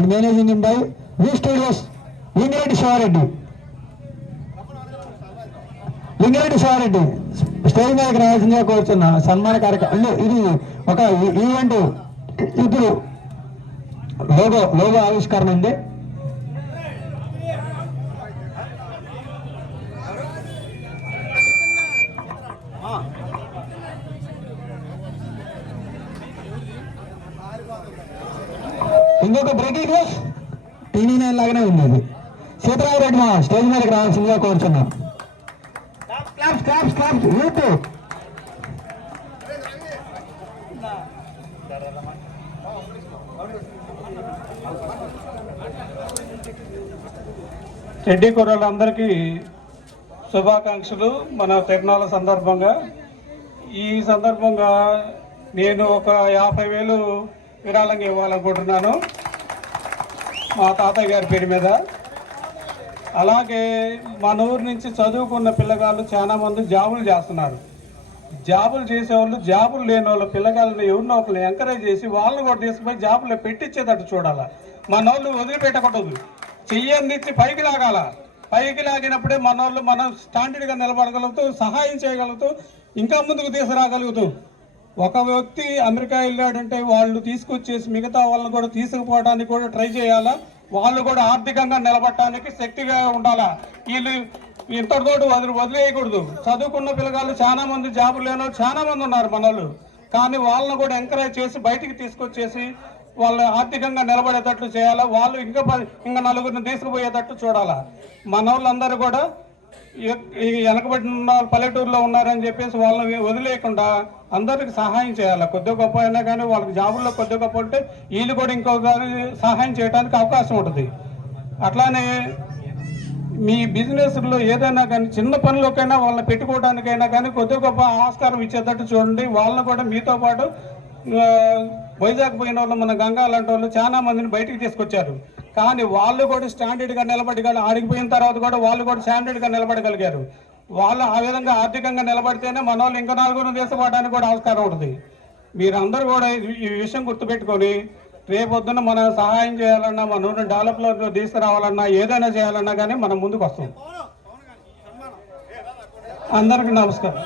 and managing by V Studios, Lingareddy Shivareddy. Lingareddy Shivareddy stage మీదకి రావాల్సిందిగా కోరుతున్నా. సన్మాన కార్యక్రమం ఇది ఒక ఈవెంట్. ఇప్పుడు లోగో ఆవిష్కరణ ఉంది. ఇంకొక బ్రేకింగ్ న్యూస్ టీవీ9 లాగానే ఉంది. అది సీతారామరెడ్డి మా స్టేజ్ మీదకి రావాల్సిందిగా కోరుతున్నాం. రెడ్డి కుర్రాళ్ళందరికీ శుభాకాంక్షలు. మన తిరునాళ్ళ సందర్భంగా ఈ సందర్భంగా నేను ఒక 50,000 విరాళంగా ఇవ్వాలనుకుంటున్నాను మా తాతయ్య గారి పేరు మీద. అలాగే మన ఊరు నుంచి చదువుకున్న పిల్లగాళ్ళు చాలామంది జాబులు చేస్తున్నారు. జాబులు చేసేవాళ్ళు, జాబులు లేని వాళ్ళ పిల్లగాళ్ళని ఎవరినో ఒకరిని ఎంకరేజ్ చేసి వాళ్ళని కూడా తీసుకుపోయి జాబులు పెట్టించేటట్టు చూడాలి. మన వాళ్ళు వదిలిపెట్టకూడదు. చెయ్యందిచ్చి పైకి లాగాల. పైకి లాగినప్పుడే మన వాళ్ళు మనం స్టాండర్డ్గా నిలబడగలుగుతూ, సహాయం చేయగలుగుతూ, ఇంకా ముందుకు తీసుకురాగలుగుతూ. ఒక వ్యక్తి అమెరికా వెళ్ళాడంటే వాళ్ళు తీసుకొచ్చేసి మిగతా వాళ్ళని కూడా తీసుకుపోవడానికి కూడా ట్రై చేయాలా. వాళ్ళు కూడా ఆర్థికంగా నిలబడటానికి శక్తిగా ఉండాలా. వీళ్ళు ఇంతటితోటి వదిలేయకూడదు. చదువుకున్న పిల్లగాళ్ళు చాలా మంది జాబులు లేని చాలా మంది ఉన్నారు మనోళ్ళు. కానీ వాళ్ళని కూడా ఎంకరేజ్ చేసి బయటికి తీసుకొచ్చేసి వాళ్ళు ఆర్థికంగా నిలబడేటట్లు చేయాలా. వాళ్ళు ఇంకా నలుగురిని తీసుకుపోయేటట్టు చూడాలా. మన వాళ్ళందరూ కూడా వెనకబడిన పల్లెటూరులో ఉన్నారని చెప్పేసి వాళ్ళని వదిలేయకుండా అందరికి సహాయం చేయాలి. కొద్ది గొప్ప అయినా కానీ వాళ్ళకి జాబుల్లో కొద్ది గొప్ప ఉంటే వీళ్ళు కూడా ఇంకొకసారి సహాయం చేయడానికి అవకాశం ఉంటుంది. అట్లానే మీ బిజినెస్లో ఏదైనా కానీ చిన్న పనిలోకైనా వాళ్ళని పెట్టుకోవడానికైనా కానీ కొద్ది గొప్ప ఆస్కారం ఇచ్చేటట్టు చూడండి. వాళ్ళని కూడా మీతో పాటు వైజాగ్ పోయిన వాళ్ళు, మన గంగా లాంటి వాళ్ళు చాలా మందిని బయటికి తీసుకొచ్చారు. కానీ వాళ్ళు కూడా స్టాండర్డ్గా నిలబడగలరు. ఆడిపోయిన తర్వాత కూడా వాళ్ళు కూడా స్టాండర్డ్గా నిలబడగలిగారు. వాళ్ళు ఆ విధంగా ఆర్థికంగా నిలబడితేనే మన వాళ్ళు ఇంకా నలుగురు తీసుకోవడానికి కూడా ఆస్కారం ఉంటుంది. మీరందరూ కూడా ఈ విషయం గుర్తుపెట్టుకొని రేపొద్దున మనం సహాయం చేయాలన్నా, మన ఊరిని డెవలప్లో తీసుకురావాలన్నా, ఏదైనా చేయాలన్నా కానీ మనం ముందుకు వస్తాం. అందరికీ నమస్కారం.